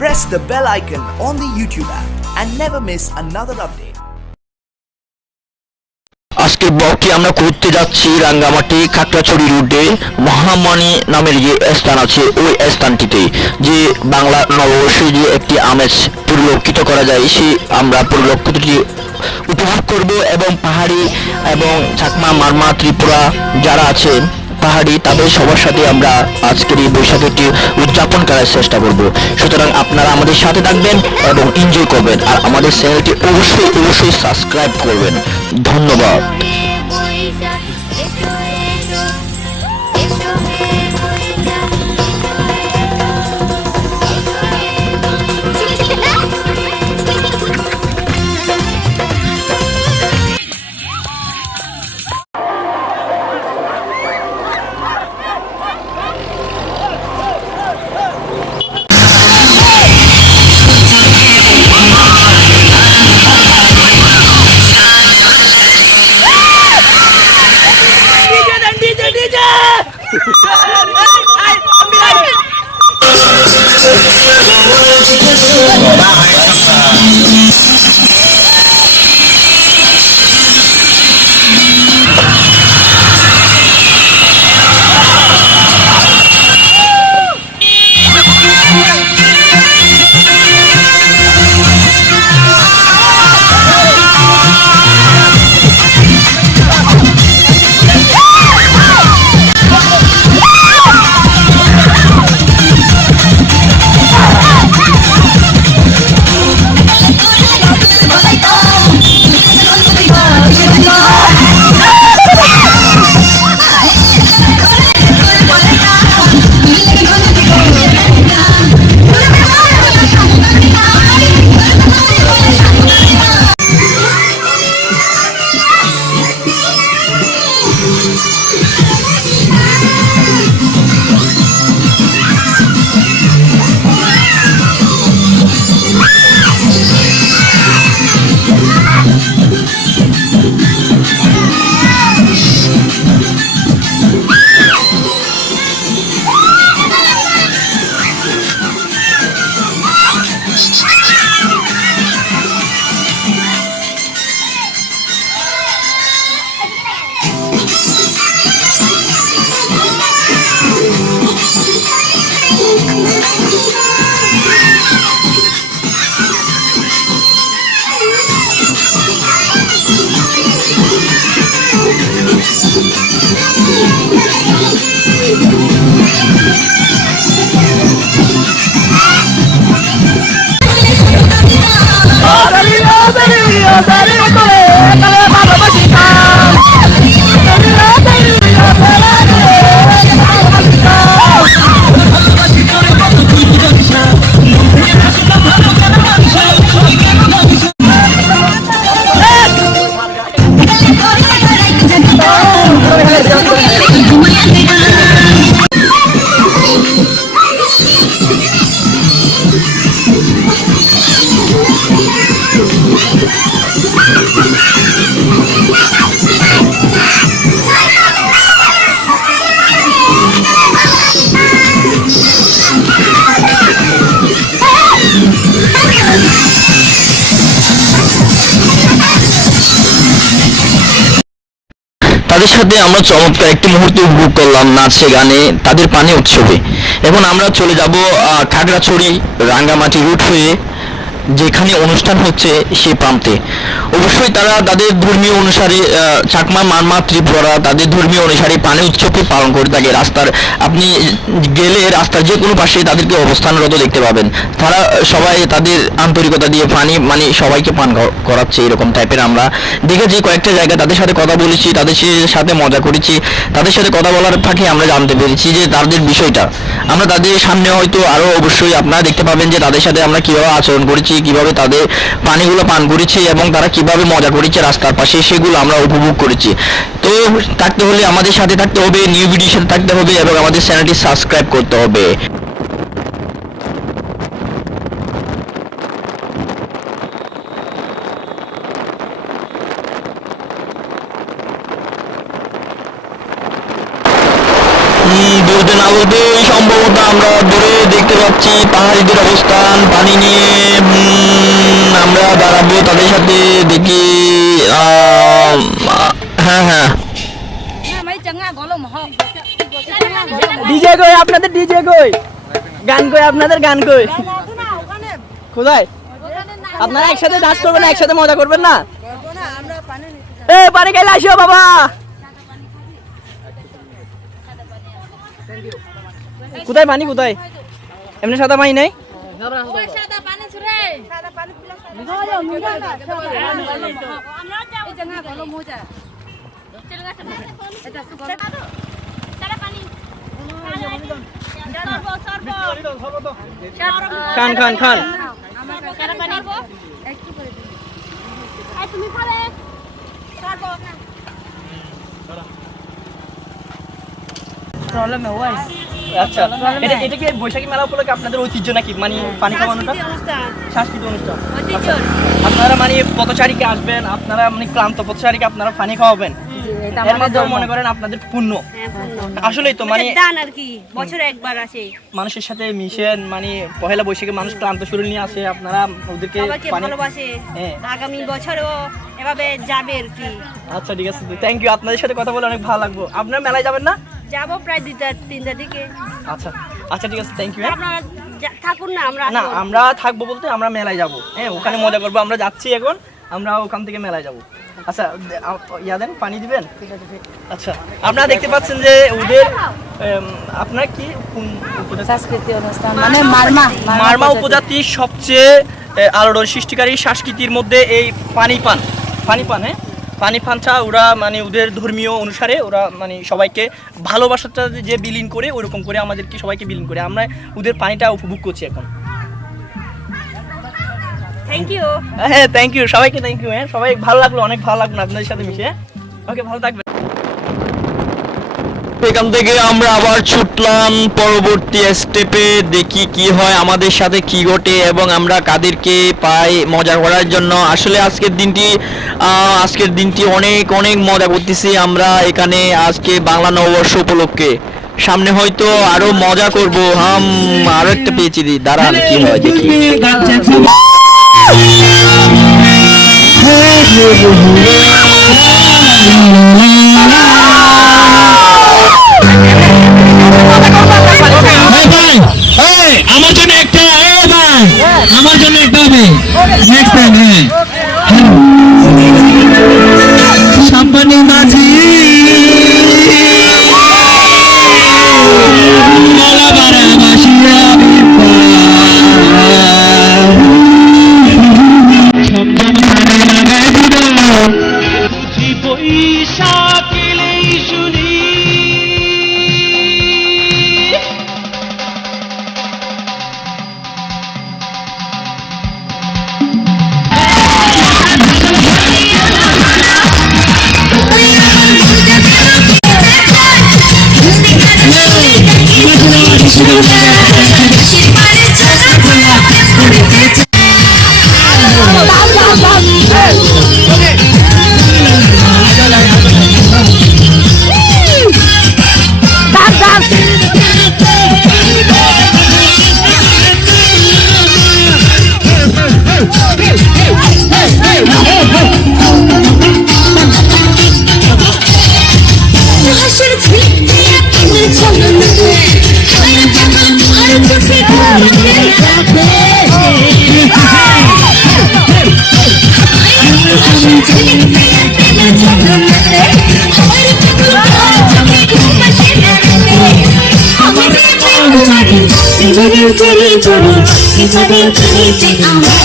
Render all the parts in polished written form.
Press the bell icon on the YouTube app and never miss another update. আজকের ব্লগটি আমরা করতে যাচ্ছি রাঙ্গামাটি খাগড়াছড়ি রুটে মহামণি নামের যে স্থান আছে ওই স্থানটিতে যে বাংলা নববর্ষে যে একটি আমেজ পরিলক্ষিত করা যায় সেই আমরা পরিলক্ষিতটি উপভোগ করব এবং পাহাড়ি এবং চাকমা মারমা ত্রিপুরা যারা আছে পাহাড়ি তাদের সবার সাথে আমরা আজকের এই বৈশাখীটি উদযাপন করার চেষ্টা করব। সুতরাং আপনারা আমাদের সাথে থাকবেন এবং এনজয় করবেন আর আমাদের চ্যানেলটি অবশ্যই সাবস্ক্রাইব করবেন। ধন্যবাদ। তাদের সাথে আমরা চমৎকার একটি মুহূর্ত উপভোগ করলাম নাচে গানে তাদের পানি উৎসবে। এখন আমরা চলে যাব খাগড়াছড়ি রাঙ্গামাটি রুট হয়ে যেখানে অনুষ্ঠান হচ্ছে সেই প্রান্তে। অবশ্যই তারা তাদের ধর্মীয় অনুসারে চাকমা, মারমা, ত্রিপুরা তাদের ধর্মীয় অনুসারে পানি উৎসবকে পালন করে থাকে। রাস্তার আপনি গেলে রাস্তার যে কোনো পাশে তাদেরকে অবস্থানরত দেখতে পাবেন। তারা সবাই তাদের আন্তরিকতা দিয়ে পানি মানে সবাইকে পান করাচ্ছে এরকম টাইপের। আমরা দেখেছি কয়েকটা জায়গায়, তাদের সাথে কথা বলেছি, তাদের সাথে মজা করেছি। তাদের সাথে কথা বলার ফাঁকে আমরা জানতে পেরেছি যে তাদের বিষয়টা। আমরা তাদের সামনে হয়তো আরও অবশ্যই আপনারা দেখতে পাবেন যে তাদের সাথে আমরা কীভাবে আচরণ করেছি, কীভাবে তাদের পানিগুলো পান করেছি এবং তারা কীভাবে মজা করেছে রাস্তার পাশে, সেগুলো আমরা উপভোগ করেছি। তো থাকতে হলে আমাদের সাথে থাকতে হবে, নিউ ভিডিওর সাথে থাকতে হবে এবং আমাদের চ্যানেলটি সাবস্ক্রাইব করতে হবে। বলতে না বলতে সম্ভবত আমরা দূরে দেখতে পাচ্ছি পাহাড়িদের অবস্থান। পানি নিয়ে আমরা দাঁড়াবো তাদের সাথে, দেখি। হ্যাঁ হ্যাঁ, ডিজে কই আপনাদের, ডিজে কই, গান কই আপনাদের, গান কই কোথায়? আপনারা একসাথে ডান্স করবেন না, একসাথে মজা করবেন না? এ পানি খাইলে আসিও বাবা। কোথায় পানি, কোথায়? এমনি সাদা পানি নেই? খান খান খান। আচ্ছা, এটা কি বৈশাখী মেলা উপলক্ষে আপনাদের ঐতিহ্য নাকি, মানে পানি খাওয়ানোটা? সাংস্কৃতিক অনুষ্ঠান। আপনারা মানে পথচারীকে আসবেন, আপনারা মানে ক্লান্ত পথচারীকে আপনারা পানি খাওয়াবেন, এর মাধ্যমে মনে করেন আপনাদের পুণ্য। আসলেই তো মানে দান আর কি, বছরে একবার আসে। মানুষের সাথে মিশেন, মানে পহেলা বৈশাখে মানুষ ক্লান্ত শরীর নিয়ে আসে, আপনারা ওদেরকে ভালোবাসে, আগামী বছরও এভাবে যাবে আর কি। আচ্ছা ঠিক আছে, থ্যাংক ইউ। আপনাদের সাথে কথা বলে অনেক ভালো লাগলো। আপনারা মেলায় যাবেন না? যাবো প্রায় 2-3টার দিকে। আচ্ছা আচ্ছা ঠিক আছে, থ্যাংক ইউ। আপনারা থাকুন না, না আমরা থাকবো বলতে আমরা মেলায় যাবো, হ্যাঁ ওখানে মজা করবো। আমরা যাচ্ছি এখন, আমরা ওখান থেকে মেলায় যাবো। আচ্ছা ইয়া দেন, পানি দিবেন? আচ্ছা, আপনারা দেখতে পাচ্ছেন যে ওদের আপনার কি সাংস্কৃতিক অনুষ্ঠান মানে মারমা উপজাতির সবচেয়ে আলোড়ন সৃষ্টিকারী সংস্কৃতির মধ্যে এই পানি পান। হ্যাঁ, পানি পানটা ওরা মানে ওদের ধর্মীয় অনুসারে ওরা মানে সবাইকে ভালোবাসাটা যে বিলীন করে ওরকম করে আমাদেরকে সবাইকে বিলীন করে আমরা ওদের পানিটা উপভোগ করছি এখন। Thank you. হ্যাঁ থ্যাংক ইউ, সবাইকে থ্যাংক ইউ। হ্যাঁ সবাই ভালো লাগলো, অনেক ভালো লাগলো আপনাদের সাথে মিশে। ওকে, ভালো থাকবেন। এখান থেকে আমরা আবার ছুটলাম পরবর্তী স্টেপে, দেখি কি হয়, আমাদের সাথে কি ঘটে এবং আমরা কাদেরকে পাই মজা করার জন্য। আসলে আজকের দিনটি অনেক অনেক মজা করতেছি আমরা এখানে আজকে বাংলা নববর্ষ উপলক্ষে। সামনে হয়তো আরো মজা করব। আরো একটা পেয়েছি, দাঁড়ান কি হয় দেখি। আমার জন্য একটা, আমার জন্য একটা হবে সাম্পানি মাঝি একেবারে চিনিতে আমার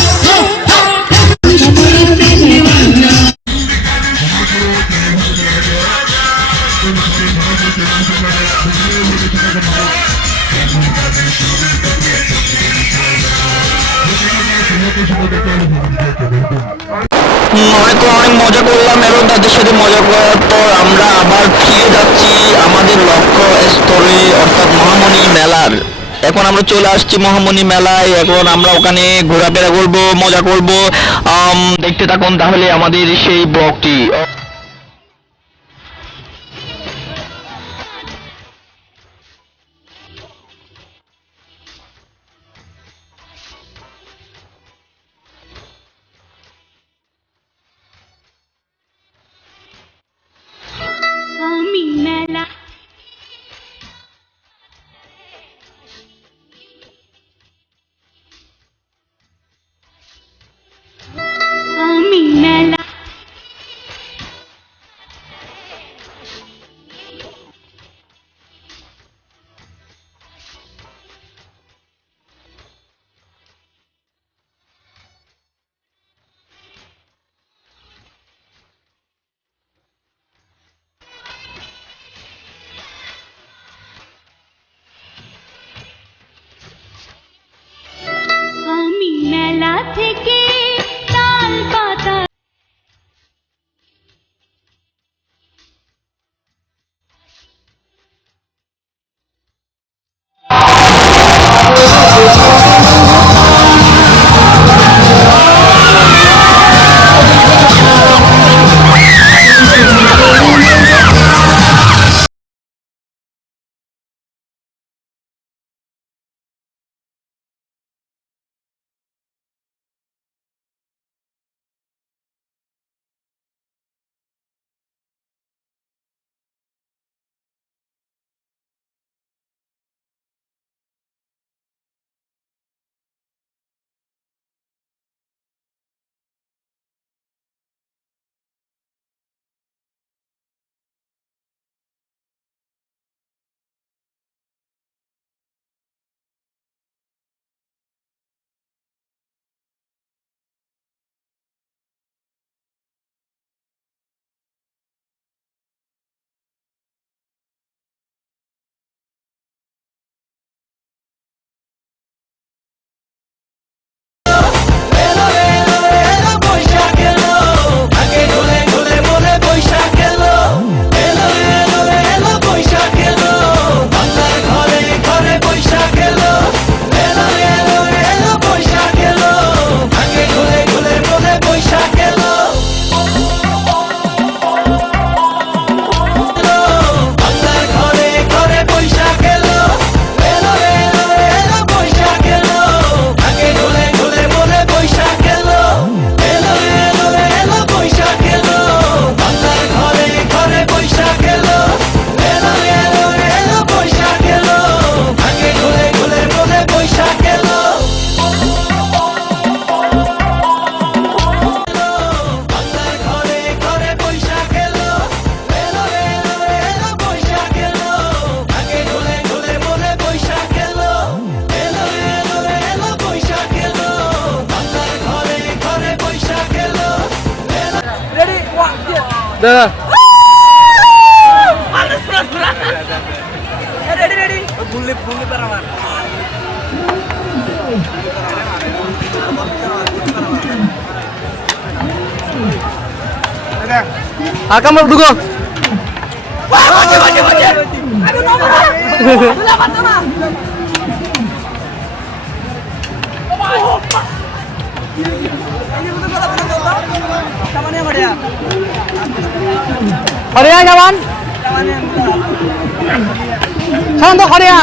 আমরা বলি প্রেমে বাংলা অনেক মজা করলাম এবং তাদের সাথে মজা করার পর আমরা আবার ফিরে যাচ্ছি আমাদের লক্ষ্য স্থলে অর্থাৎ মহামণি মেলার। এখন আমরা চলে আসছি মহামণি মেলায়, এখন আমরা ওখানে ঘোরাফেরা করব, মজা করব। দেখতে থাকুন তাহলে আমাদের সেই ব্লগটি। আমি মেলা আমি মেলা আমি মেলা থেকে তাল পাতা আকাম ঢুকো খড়িয়া যাবান শান্ত খড়িয়া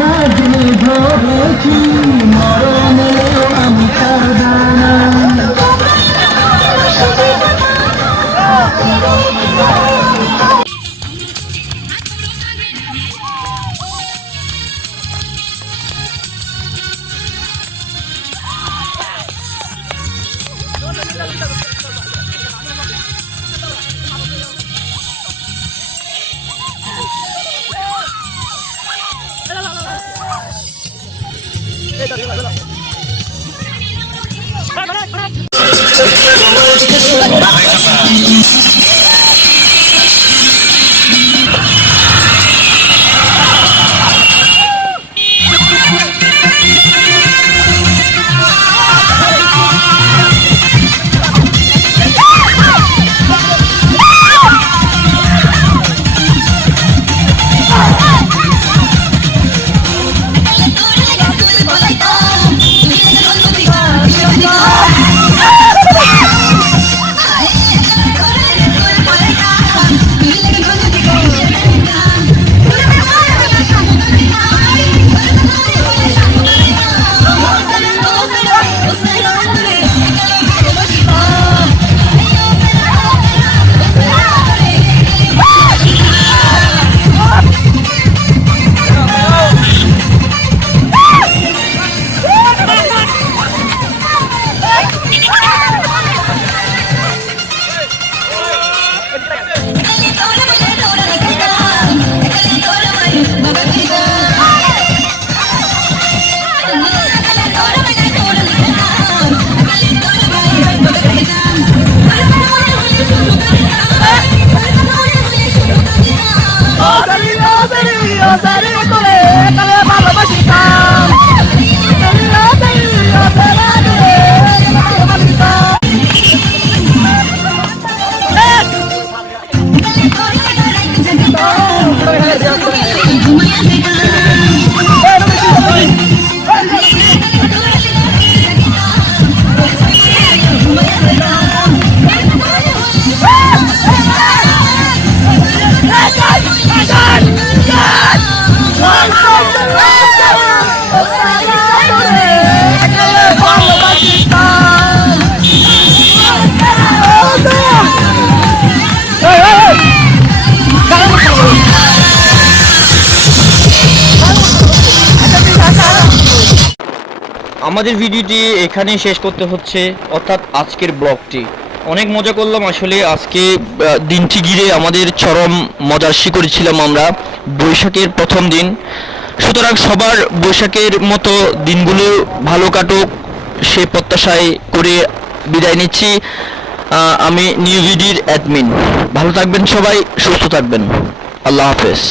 হাজরে ধরেছি আমাদের ভিডিওটি এখানেই শেষ করতে হচ্ছে, অর্থাৎ আজকের ব্লগটি। অনেক মজা করলাম আসলে আজকে। দিনটি ঘিরে আমাদের চরম মজার শিকড় ছিলাম আমরা। বৈশাখের প্রথম দিন, সুতরাং সবার বৈশাখের মতো দিনগুলো ভালো কাটুক সে প্রত্যাশায় করে বিদায় নিচ্ছি। আমি নিউ ভিডিওর অ্যাডমিন। ভালো থাকবেন সবাই, সুস্থ থাকবেন। আল্লাহ হাফেজ।